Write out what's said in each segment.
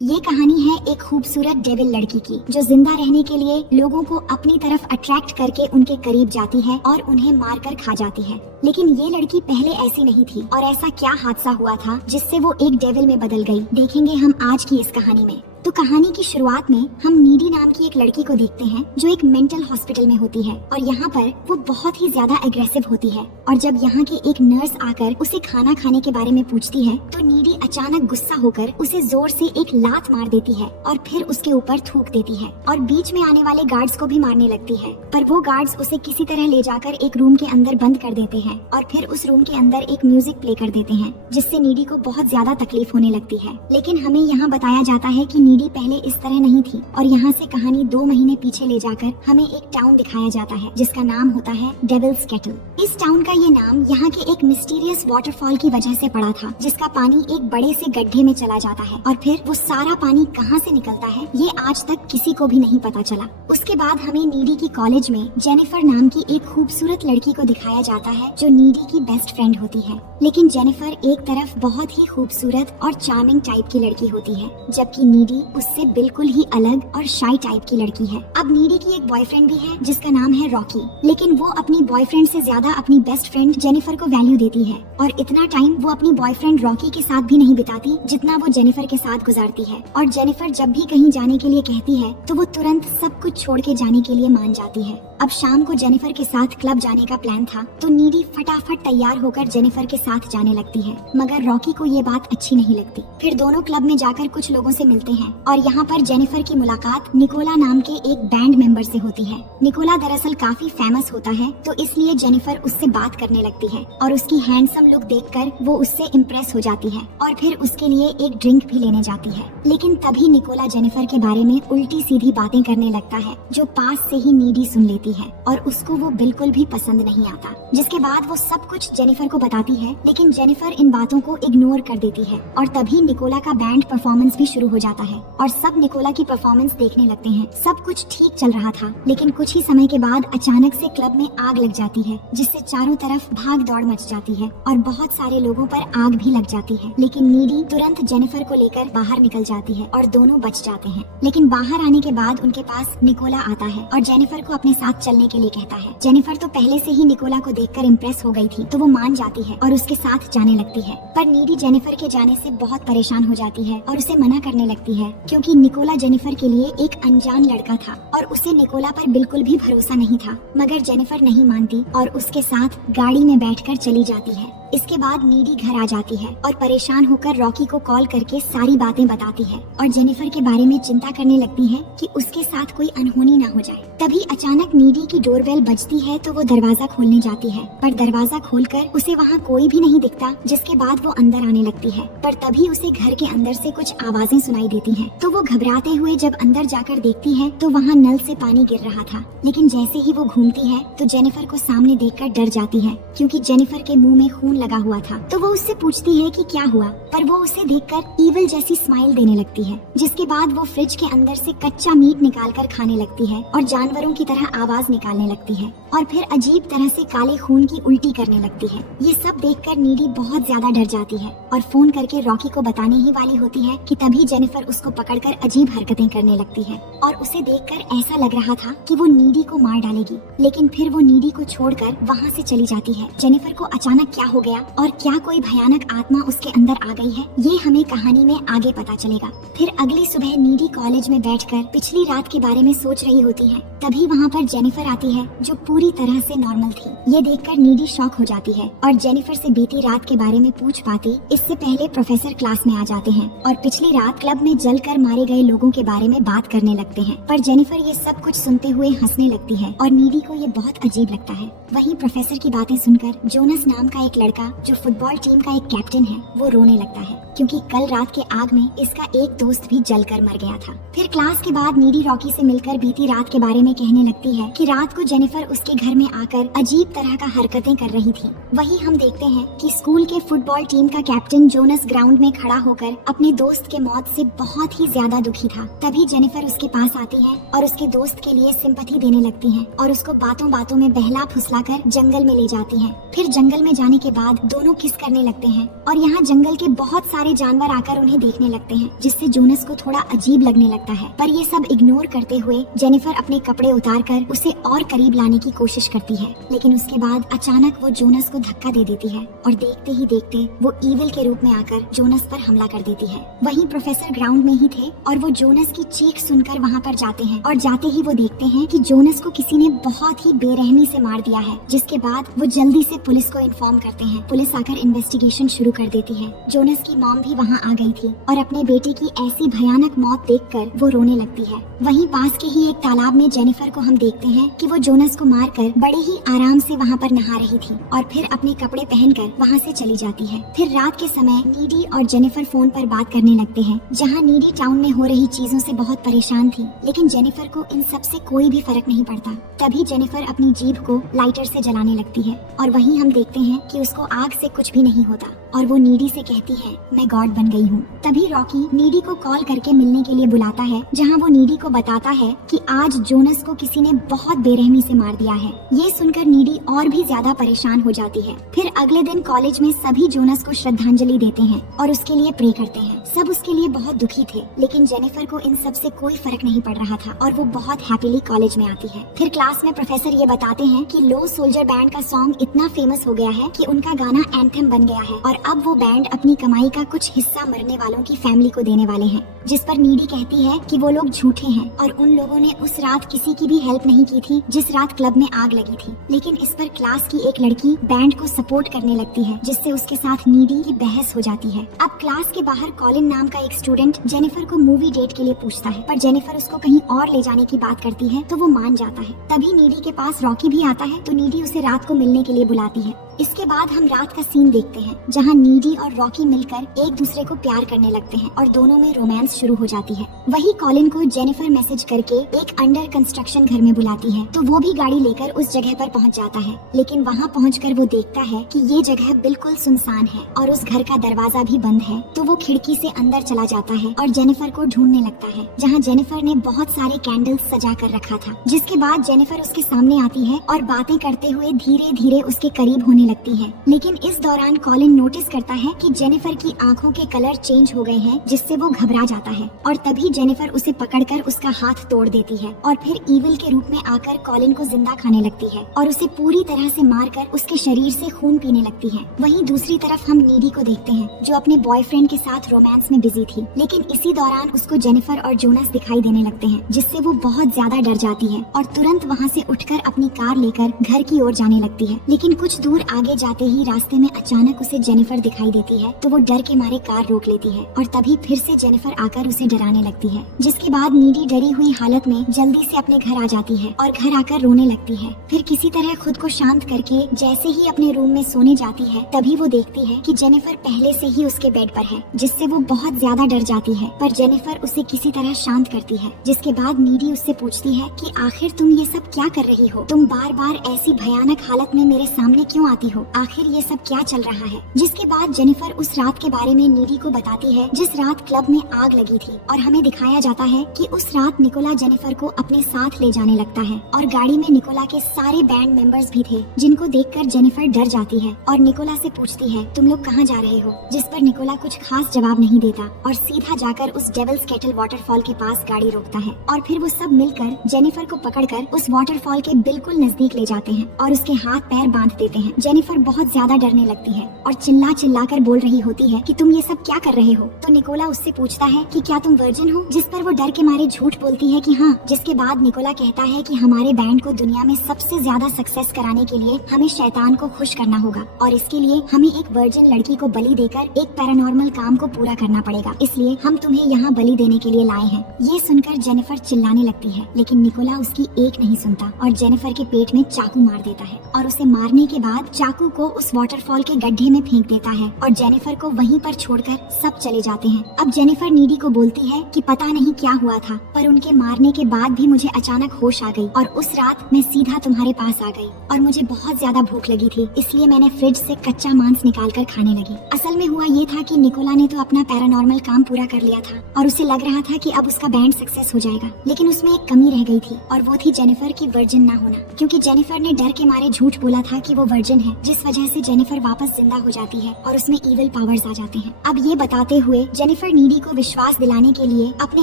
ये कहानी है एक खूबसूरत डेविल लड़की की जो जिंदा रहने के लिए लोगों को अपनी तरफ अट्रैक्ट करके उनके करीब जाती है और उन्हें मारकर खा जाती है। लेकिन ये लड़की पहले ऐसी नहीं थी और ऐसा क्या हादसा हुआ था जिससे वो एक डेविल में बदल गई, देखेंगे हम आज की इस कहानी में। तो कहानी की शुरुआत में हम नीडी नाम की एक लड़की को देखते हैं जो एक मेंटल हॉस्पिटल में होती है और यहाँ पर वो बहुत ही ज्यादा एग्रेसिव होती है। और जब यहाँ की एक नर्स आकर उसे खाना खाने के बारे में पूछती है तो नीडी अचानक गुस्सा होकर उसे जोर से एक लात मार देती है और फिर उसके ऊपर थूक देती है और बीच में आने वाले गार्ड्स को भी मारने लगती है। पर वो गार्ड्स उसे किसी तरह ले जाकर एक रूम के अंदर बंद कर देते हैं और फिर उस रूम के अंदर एक म्यूजिक प्ले कर देते हैं जिससे नीडी को बहुत ज्यादा तकलीफ होने लगती है। लेकिन हमें यहाँ बताया जाता है कि नीडी पहले इस तरह नहीं थी और यहाँ से कहानी 2 महीने पीछे ले जाकर हमें एक टाउन दिखाया जाता है जिसका नाम होता है डेविल्स केटल। इस टाउन का ये नाम यहाँ के एक मिस्टीरियस वाटरफॉल की वजह से पड़ा था जिसका पानी एक बड़े से गड्ढे में चला जाता है और फिर वो सारा पानी कहाँ से निकलता है ये आज तक किसी को भी नहीं पता चला। उसके बाद हमें नीडी की कॉलेज में जेनिफर नाम की एक खूबसूरत लड़की को दिखाया जाता है जो नीडी की बेस्ट फ्रेंड होती है। लेकिन जेनिफर एक तरफ बहुत ही खूबसूरत और चार्मिंग टाइप की लड़की होती है जबकि नीडी उससे बिल्कुल ही अलग और शाई टाइप की लड़की है। अब नीडी की एक बॉयफ्रेंड भी है जिसका नाम है रॉकी, लेकिन वो अपनी बॉयफ्रेंड से ज्यादा अपनी बेस्ट फ्रेंड जेनिफर को वैल्यू देती है और इतना टाइम वो अपनी बॉयफ्रेंड रॉकी के साथ भी नहीं बिताती जितना वो जेनिफर के साथ गुजारती है। और जेनिफर जब भी कहीं जाने के लिए कहती है तो वो तुरंत सब कुछ छोड़ के जाने के लिए मान जाती है। अब शाम को जेनिफर के साथ क्लब जाने का प्लान था तो नीडी फटाफट तैयार होकर जेनिफर के साथ जाने लगती है, मगर रॉकी को ये बात अच्छी नहीं लगती। फिर दोनों क्लब में जाकर कुछ लोगों से मिलते हैं और यहाँ पर जेनिफर की मुलाकात निकोला नाम के एक बैंड मेंबर से होती है। निकोला दरअसल काफी फेमस होता है तो इसलिए जेनिफर उससे बात करने लगती है और उसकी हैंडसम लुक देखकर वो उससे इम्प्रेस हो जाती है और फिर उसके लिए एक ड्रिंक भी लेने जाती है। लेकिन तभी निकोला जेनिफर के बारे में उल्टी सीधी बातें करने लगता है जो पास से ही नीडी सुन लेती है और उसको वो बिल्कुल भी पसंद नहीं आता। जिसके बाद वो सब कुछ जेनिफर को बताती है, लेकिन जेनिफर इन बातों को इग्नोर कर देती है और तभी निकोला का बैंड परफॉर्मेंस भी शुरू हो जाता है और सब निकोला की परफॉर्मेंस देखने लगते हैं। सब कुछ ठीक चल रहा था लेकिन कुछ ही समय के बाद अचानक से क्लब में आग लग जाती है जिससे चारों तरफ भाग दौड़ मच जाती है और बहुत सारे लोगों पर आग भी लग जाती है। लेकिन नीडी तुरंत जेनिफर को लेकर बाहर निकल जाती है और दोनों बच जाते हैं। लेकिन बाहर आने के बाद उनके पास निकोला आता है और जेनिफर को अपने साथ चलने के लिए कहता है। जेनिफर तो पहले से ही निकोला को देखकर इम्प्रेस हो गई थी तो वो मान जाती है और उसके साथ जाने लगती है। पर नीडी जेनिफर के जाने से बहुत परेशान हो जाती है और उसे मना करने लगती है क्योंकि निकोला जेनिफर के लिए एक अनजान लड़का था और उसे निकोला पर बिल्कुल भी भरोसा नहीं था। मगर जेनिफर नहीं मानती और उसके साथ गाड़ी में बैठकर चली जाती है। इसके बाद नीडी घर आ जाती है और परेशान होकर रॉकी को कॉल करके सारी बातें बताती है और जेनिफर के बारे में चिंता करने लगती है कि उसके साथ कोई अनहोनी ना हो जाए। तभी अचानक नीडी की डोरबेल बजती है तो वो दरवाजा खोलने जाती है पर दरवाजा खोलकर उसे वहाँ कोई भी नहीं दिखता। जिसके बाद वो अंदर आने लगती है पर तभी उसे घर के अंदर से कुछ आवाजें सुनाई देती हैं। तो वो घबराते हुए जब अंदर जाकर देखती है तो वहाँ नल से पानी गिर रहा था। लेकिन जैसे ही वो घूमती है तो जेनिफर को सामने देखकर डर जाती है क्योंकि जेनिफर के मुंह में खून लगा हुआ था। तो वो उससे पूछती है कि क्या हुआ, पर वो उसे देखकर ईविल जैसी स्माइल देने लगती है। जिसके बाद वो फ्रिज के अंदर से कच्चा मीट निकालकर खाने लगती है और जानवरों की तरह आवाज निकालने लगती है और फिर अजीब तरह से काले खून की उल्टी करने लगती है। ये सब देखकर नीडी बहुत ज्यादा डर जाती है और फोन करके रॉकी को बताने ही वाली होती है कि तभी जेनिफर उसको पकड़कर अजीब हरकतें करने लगती है और उसे देखकर ऐसा लग रहा था कि वो नीडी को मार डालेगी। लेकिन फिर वो नीडी को छोड़कर वहाँ से चली जाती है। जेनिफर को अचानक क्या हो गया और क्या कोई भयानक आत्मा उसके अंदर आ गई है ये हमें कहानी में आगे पता चलेगा। फिर अगली सुबह नीडी कॉलेज में बैठकर पिछली रात के बारे में सोच रही होती है। तभी वहाँ पर जेनिफर आती है जो पूरी तरह से नॉर्मल थी। ये देखकर नीडी शॉक हो जाती है और जेनिफर से बीती रात के बारे में पूछ पाती इससे पहले प्रोफेसर क्लास में आ जाते हैं और पिछली रात क्लब में जलकर मारे गए लोगों के बारे में बात करने लगते हैं। पर जेनिफर ये सब कुछ सुनते हुए हंसने लगती है और नीडी को ये बहुत अजीब लगता है। वहीं प्रोफेसर की बातें सुनकर जोनस नाम का एक लड़का जो फुटबॉल टीम का एक कैप्टन है वो रोने लगता है क्योंकि कल रात के आग में इसका एक दोस्त भी जलकर मर गया था। फिर क्लास के बाद नीडी रॉकी से मिलकर बीती रात के बारे में कहने लगती है कि रात को जेनिफर उसके घर में आकर अजीब तरह का हरकतें कर रही थी। वहीं हम देखते हैं कि स्कूल के फुटबॉल टीम का कैप्टन जोनस ग्राउंड में खड़ा होकर अपने दोस्त के मौत से बहुत ही ज्यादा दुखी था। तभी जेनिफर उसके पास आती है और उसके दोस्त के लिए सिंपैथी देने लगती है और उसको बातों बातों में बहला फुसलाकर जंगल में ले जाती है। फिर जंगल में जाने के बाद बाद दोनों किस करने लगते हैं और यहाँ जंगल के बहुत सारे जानवर आकर उन्हें देखने लगते हैं, जिससे जोनस को थोड़ा अजीब लगने लगता है। पर ये सब इग्नोर करते हुए जेनिफर अपने कपड़े उतारकर उसे और करीब लाने की कोशिश करती है, लेकिन उसके बाद अचानक वो जोनस को धक्का दे देती है और देखते ही देखते वो ईविल के रूप में आकर जोनस पर हमला कर देती है। वहीं प्रोफेसर ग्राउंड में ही थे और वो जोनस की चीख सुनकर वहाँ पर जाते हैं और जाते ही वो देखते हैं कि जोनस को किसी ने बहुत ही बेरहमी से मार दिया है, जिसके बाद वो जल्दी से पुलिस को इन्फॉर्म करते हैं। पुलिस आकर इन्वेस्टिगेशन शुरू कर देती है। जोनस की मॉम भी वहाँ आ गई थी और अपने बेटे की ऐसी भयानक मौत देखकर वो रोने लगती है। वहीं पास के ही एक तालाब में जेनिफर को हम देखते हैं कि वो जोनस को मारकर बड़े ही आराम से वहाँ पर नहा रही थी और फिर अपने कपड़े पहनकर वहाँ से चली जाती है। फिर रात के समय नीडी और जेनिफर फोन पर बात करने लगते हैं, जहाँ नीडी टाउन में हो रही चीजों से बहुत परेशान थी, लेकिन जेनिफर को इन सब से कोई भी फर्क नहीं पड़ता। तभी जेनिफर अपनी जीभ को लाइटर से जलाने लगती है और वहीं हम देखते हैं कि उसको आग से कुछ भी नहीं होता और वो नीडी से कहती है, मैं गॉड बन गई हूँ। तभी रॉकी नीडी को कॉल करके मिलने के लिए बुलाता है, जहाँ वो नीडी को बताता है कि आज जोनस को किसी ने बहुत बेरहमी से मार दिया है। ये सुनकर नीडी और भी ज्यादा परेशान हो जाती है। फिर अगले दिन कॉलेज में सभी जोनस को श्रद्धांजलि देते हैं और उसके लिए प्रे करते हैं। सब उसके लिए बहुत दुखी थे, लेकिन जेनिफर को इन सब से कोई फर्क नहीं पड़ रहा था और वो बहुत हैप्पीली कॉलेज में आती है। फिर क्लास में प्रोफेसर ये बताते हैं कि लो सोल्जर बैंड का सॉन्ग इतना फेमस हो गया है कि उनका गाना एंथम बन गया है और अब वो बैंड अपनी कमाई का कुछ हिस्सा मरने वालों की फैमिली को देने वाले हैं। जिस पर नीडी कहती है कि वो लोग झूठे हैं और उन लोगों ने उस रात किसी की भी हेल्प नहीं की थी जिस रात क्लब में आग लगी थी। लेकिन इस पर क्लास की एक लड़की बैंड को सपोर्ट करने लगती है, जिससे उसके साथ नीडी की बहस हो जाती है। अब क्लास के बाहर कॉलिन नाम का एक स्टूडेंट जेनिफर को मूवी डेट के लिए पूछता है, पर जेनिफर उसको कहीं और ले जाने की बात करती है तो वो मान जाता है। तभी नीडी के पास रॉकी भी आता है तो नीडी उसे रात को मिलने के लिए बुलाती है। इसके बाद हम रात का सीन देखते हैं, जहाँ नीडी और रॉकी मिलकर एक दूसरे को प्यार करने लगते हैं और दोनों में रोमांस शुरू हो जाती है। वही कॉलिन को जेनिफर मैसेज करके एक अंडर कंस्ट्रक्शन घर में बुलाती है, तो वो भी गाड़ी लेकर उस जगह पर पहुंच जाता है। लेकिन वहाँ पहुंचकर वो देखता है कि ये जगह बिल्कुल सुनसान है और उस घर का दरवाजा भी बंद है। तो वो खिड़की से अंदर चला जाता है और जेनिफर को ढूंढने लगता है, जहाँ जेनिफर ने बहुत सारे कैंडल्स सजा कर रखा था। जिसके बाद जेनिफर उसके सामने आती है और बातें करते हुए धीरे धीरे उसके करीब होने लगती है। लेकिन इस दौरान कॉलिन नोटिस करता है कि जेनिफर की आंखों के कलर चेंज हो गए हैं, जिससे वो घबरा जाता है और तभी जेनिफर उसे पकड़कर उसका हाथ तोड़ देती है और फिर ईविल के रूप में आकर कॉलिन को जिंदा खाने लगती है और उसे पूरी तरह से मारकर उसके शरीर से खून पीने लगती है। वहीं दूसरी तरफ हम नीडी को देखते हैं, जो अपने बॉयफ्रेंड के साथ रोमांस में बिजी थी, लेकिन इसी दौरान उसको जेनिफर और जोनस दिखाई देने लगते हैं, जिससे वो बहुत ज्यादा डर जाती है और तुरंत वहाँ से उठकर अपनी कार लेकर घर की ओर जाने लगती है। लेकिन कुछ दूर आगे जाते ही रास्ते में अचानक उसे जेनिफर दिखाई देती है, तो वो डर के मारे कार रोक लेती है और तभी फिर से जेनिफर आकर उसे डराने लगती है। जिसके बाद नीडी डरी हुई हालत में जल्दी से अपने घर आ जाती है और घर आकर रोने लगती है। फिर किसी तरह खुद को शांत करके जैसे ही अपने रूम में सोने जाती है, तभी वो देखती है कि जेनिफर पहले से ही उसके बेड पर है, जिससे वो बहुत ज्यादा डर जाती है। पर जेनिफर उसे किसी तरह शांत करती है। जिसके बाद नीडी उससे पूछती है कि आखिर तुम ये सब क्या कर रही हो? तुम बार बार ऐसी भयानक हालत में मेरे सामने क्यों आती हो? आखिर ये सब क्या चल रहा है? जिसके बाद जेनिफर उस रात के बारे में नीडी को बताती है जिस रात क्लब में आग लगी थी, और हमें दिखाया जाता है कि उस रात निकोला जेनिफर को अपने साथ ले जाने लगता है और गाड़ी में निकोला के सारे बैंड मेंबर्स भी थे, जिनको देखकर जेनिफर डर जाती है और निकोला से पूछती है, तुम लोग कहाँ जा रहे हो? जिस पर निकोला कुछ खास जवाब नहीं देता और सीधा जाकर उस डेविल्स केटल वाटरफॉल के पास गाड़ी रोकता है और फिर वो सब मिलकर जेनिफर को पकड़कर उस वाटरफॉल के बिल्कुल नजदीक ले जाते हैं और उसके हाथ पैर बांध देते हैं। जेनिफर बहुत ज्यादा डरने लगती है और चिल्ला चिल्ला कर बोल रही होती है कि तुम ये सब क्या कर रहे हो? तो निकोला उससे पूछता है कि क्या तुम वर्जिन हो? जिस पर वो डर के मारे झूठ बोलती है कि हाँ। जिसके बाद निकोला कहता है कि हमारे बैंड को दुनिया में सबसे ज्यादा सक्सेस कराने के लिए हमें शैतान को खुश करना होगा और इसके लिए हमें एक वर्जिन लड़की को बलि देकर एक पैरानॉर्मल काम को पूरा करना पड़ेगा, इसलिए हम तुम्हें यहाँ बलि देने के लिए लाए हैं। ये सुनकर जेनिफर चिल्लाने लगती है, लेकिन निकोला उसकी एक नहीं सुनता और जेनिफर के पेट में चाकू मार देता है और उसे मारने के बाद चाकू को उस वाटरफॉल के गड्ढे में फेंक देता है और जेनिफर को वहीं पर छोड़कर सब चले जाते हैं। अब जेनिफर नीडी को बोलती है कि पता नहीं क्या हुआ था, पर उनके मारने के बाद भी मुझे अचानक होश आ गई और उस रात मैं सीधा तुम्हारे पास आ गई और मुझे बहुत ज्यादा भूख लगी थी, इसलिए मैंने फ्रिज से कच्चा मांस निकाल कर खाने लगी। असल में हुआ ये था कि निकोला ने तो अपना पैरानॉर्मल काम पूरा कर लिया था और उसे लग रहा था कि अब उसका बैंड सक्सेस हो जाएगा, लेकिन उसमें एक कमी रह गई थी और वो थी जेनिफर की वर्जिन ना होना, क्योंकि जेनिफर ने डर के मारे झूठ बोला था कि वो वर्जिन है हैं, जिस वजह से जेनिफर वापस जिंदा हो जाती है और उसमें इविल पावर्स आ जाते हैं। अब ये बताते हुए जेनिफर नीडी को विश्वास दिलाने के लिए अपने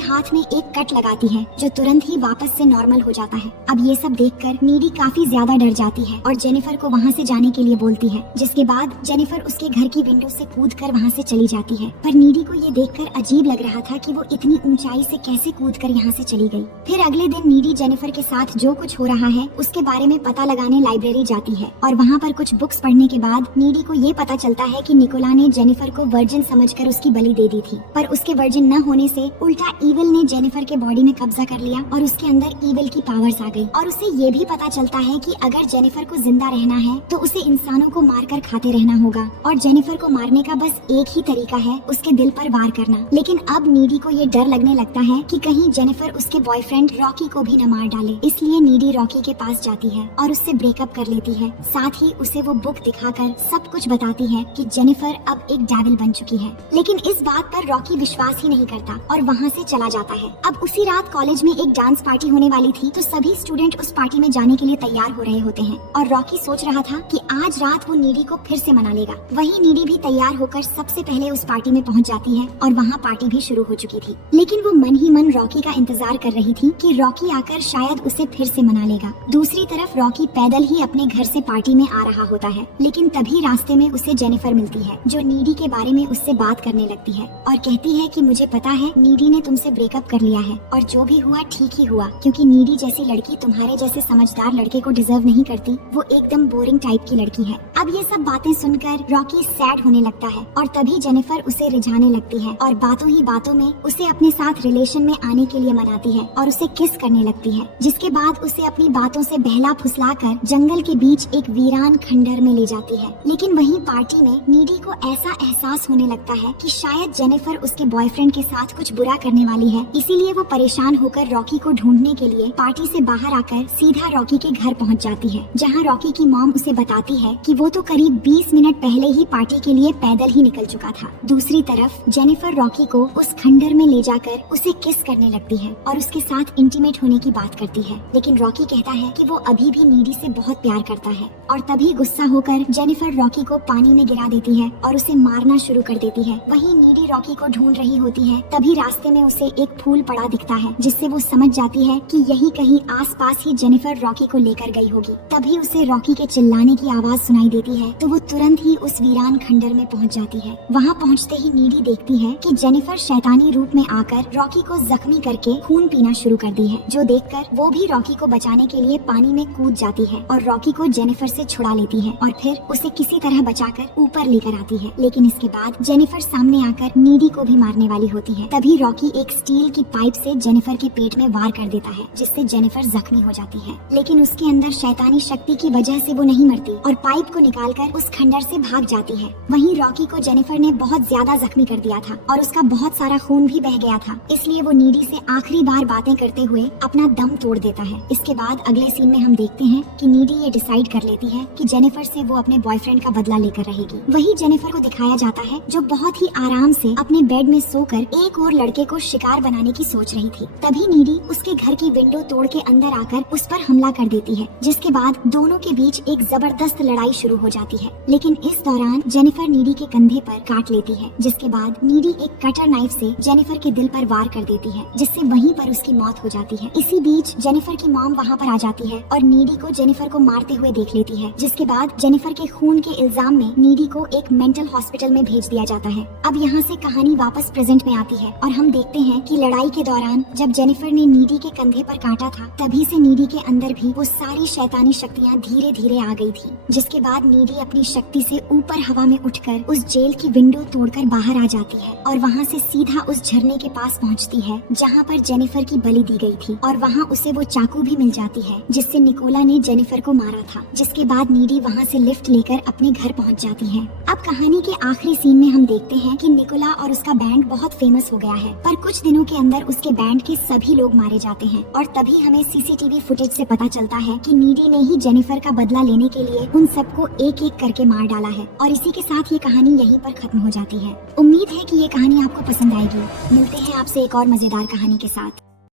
हाथ में एक कट लगाती है जो तुरंत ही वापस से नॉर्मल हो जाता है। अब ये सब देखकर नीडी काफी ज्यादा डर जाती है और जेनिफर को वहाँ से जाने के लिए बोलती है, जिसके बाद जेनिफर उसके घर की विंडो से कूदकर वहाँ से चली जाती है। पर नीडी को ये देखकर अजीब लग रहा था कि वो इतनी ऊंचाई से कैसे कूदकर यहाँ से चली गई। फिर अगले दिन नीडी जेनिफर के साथ जो कुछ हो रहा है उसके बारे में पता लगाने लाइब्रेरी जाती है और वहाँ पर कुछ बुक्स पढ़ने के बाद नीडी को ये पता चलता है कि निकोला ने जेनिफर को वर्जिन समझकर उसकी बलि दे दी थी, पर उसके वर्जिन न होने से उल्टा ईविल ने जेनिफर के बॉडी में कब्जा कर लिया और उसके अंदर ईविल की पावर्स आ गई। और उसे ये भी पता चलता है कि अगर जेनिफर को जिंदा रहना है तो उसे इंसानों को मारकर खाते रहना होगा और जेनिफर को मारने का बस एक ही तरीका है, उसके दिल पर वार करना। लेकिन अब नीडी को ये डर लगने लगता है कि कहीं जेनिफर उसके बॉयफ्रेंड रॉकी को भी न मार डाले, इसलिए नीडी रॉकी के पास जाती है और उससे ब्रेकअप कर लेती है। साथ ही उसे वो बुक दिखाकर सब कुछ बताती है कि जेनिफर अब एक डेविल बन चुकी है। लेकिन इस बात पर रॉकी विश्वास ही नहीं करता और वहाँ से चला जाता है। अब उसी रात कॉलेज में एक डांस पार्टी होने वाली थी तो सभी स्टूडेंट उस पार्टी में जाने के लिए तैयार हो रहे होते हैं और रॉकी सोच रहा था कि आज रात वो नीडी को फिर से मना लेगा। वहीं नीडी भी तैयार होकर सबसे पहले उस पार्टी में पहुंच जाती है और वहाँ पार्टी भी शुरू हो चुकी थी। लेकिन वो मन ही मन रॉकी का इंतजार कर रही थी कि रॉकी आकर शायद उसे फिर से मना लेगा। दूसरी तरफ रॉकी पैदल ही अपने घर से पार्टी में आ रहा होता है, लेकिन तभी रास्ते में उसे जेनिफर मिलती है जो नीडी के बारे में उससे बात करने लगती है और कहती है कि मुझे पता है नीडी ने तुमसे ब्रेकअप कर लिया है और जो भी हुआ ठीक ही हुआ, क्योंकि नीडी जैसी लड़की तुम्हारे जैसे समझदार लड़के को डिजर्व नहीं करती, वो एकदम बोरिंग टाइप की लड़की है। अब ये सब बातें सुनकर रॉकी सैड होने लगता है और तभी जेनिफर उसे रिझाने लगती है और बातों ही बातों में उसे अपने साथ रिलेशन में आने के लिए मनाती है और उसे किस करने लगती है, जिसके बाद उसे अपनी बातों से बहला फुसलाकर जंगल के बीच एक वीरान खंडर में ले जाती है। लेकिन वहीं पार्टी में नीडी को ऐसा एहसास होने लगता है कि शायद जेनिफर उसके बॉयफ्रेंड के साथ कुछ बुरा करने वाली है, इसीलिए वो परेशान होकर रॉकी को ढूंढने के लिए पार्टी से बाहर आकर सीधा रॉकी के घर पहुंच जाती है, जहां रॉकी की मॉम उसे बताती है कि वो तो करीब 20 मिनट पहले ही पार्टी के लिए पैदल ही निकल चुका था। दूसरी तरफ जेनिफर रॉकी को उस खंडर में ले जाकर उसे किस करने लगती है और उसके साथ इंटीमेट होने की बात करती है, लेकिन रॉकी कहता है कि वो अभी भी नीडी से बहुत प्यार करता है और तभी गुस्सा होकर जेनिफर रॉकी को पानी में गिरा देती है और उसे मारना शुरू कर देती है। वहीं नीडी रॉकी को ढूंढ रही होती है, तभी रास्ते में उसे एक फूल पड़ा दिखता है, जिससे वो समझ जाती है कि यही कहीं आसपास ही जेनिफर रॉकी को लेकर गई होगी। तभी उसे रॉकी के चिल्लाने की आवाज सुनाई देती है तो वो तुरंत ही उस वीरान खंडर में पहुंच जाती है। वहां पहुंचते ही नीडी देखती है कि जेनिफर शैतानी रूप में आकर रॉकी को जख्मी करके खून पीना शुरू कर दी है, जो देखकर वो भी रॉकी को बचाने के लिए पानी में कूद जाती है और रॉकी को जेनिफर से छुड़ा लेती है और फिर उसे किसी तरह बचाकर ऊपर लेकर आती है। लेकिन इसके बाद जेनिफर सामने आकर नीडी को भी मारने वाली होती है। तभी रॉकी एक स्टील की पाइप से जेनिफर के पेट में वार कर देता है, जिससे जेनिफर जख्मी हो जाती है। लेकिन उसके अंदर शैतानी शक्ति की वजह से वो नहीं मरती और पाइप को निकालकर उस खंडर से भाग जाती है। वहीं रॉकी को जेनिफर ने बहुत ज्यादा जख्मी कर दिया था और उसका बहुत सारा खून भी बह गया था, इसलिए वो नीडी से आखिरी बार बातें करते हुए अपना दम तोड़ देता है। इसके बाद अगले सीन में हम देखते हैं कि नीडी ये डिसाइड कर लेती है कि जेनिफर से वो अपने बॉयफ्रेंड का बदला लेकर रहेगी। वही जेनिफर को दिखाया जाता है जो बहुत ही आराम से अपने बेड में सोकर एक और लड़के को शिकार बनाने की सोच रही थी। तभी नीडी उसके घर की विंडो तोड़ के अंदर आकर उस पर हमला कर देती है, जिसके बाद दोनों के बीच एक जबरदस्त लड़ाई शुरू हो जाती है। लेकिन इस दौरान जेनिफर नीडी के कंधे पर काट लेती है, जिसके बाद नीडी एक कटर नाइफ से जेनिफर के दिल पर वार कर देती है, जिससे वहीं पर उसकी मौत हो जाती है। इसी बीच जेनिफर की मॉम वहाँ पर आ जाती है और नीडी को जेनिफर को मारते हुए देख लेती है, जिसके बाद जेनिफर के खून के इल्जाम में नीडी को एक मेंटल हॉस्पिटल में भेज दिया जाता है। अब यहाँ से कहानी वापस प्रेजेंट में आती है और हम देखते हैं कि लड़ाई के दौरान जब जेनिफर ने नीडी के कंधे पर काटा था, तभी से नीडी के अंदर भी वो सारी शैतानी शक्तियाँ धीरे धीरे आ गई थी, जिसके बाद नीडी अपनी शक्ति से ऊपर हवा में उठकर उस जेल की विंडो तोड़कर बाहर आ जाती है और वहाँ से सीधा उस झरने के पास पहुँचती है जहाँ पर जेनिफर की बलि दी गई थी और वहाँ उसे वो चाकू भी मिल जाती है जिससे निकोला ने जेनिफर को मारा था, जिसके बाद नीडी वहाँ से लिफ्ट लेकर अपने घर पहुँच जाती है। अब कहानी के आखिरी सीन में हम देखते हैं कि निकोला और उसका बैंड बहुत फेमस हो गया है, पर कुछ दिनों के अंदर उसके बैंड के सभी लोग मारे जाते हैं और तभी हमें सीसीटीवी फुटेज से पता चलता है कि नीडी ने ही जेनिफर का बदला लेने के लिए उन सबको एक एक करके मार डाला है। और इसी के साथ ये कहानी यहीं पर खत्म हो जाती है। उम्मीद है कि ये कहानी आपको पसंद आएगी। मिलते हैं आपसे एक और मजेदार कहानी के साथ।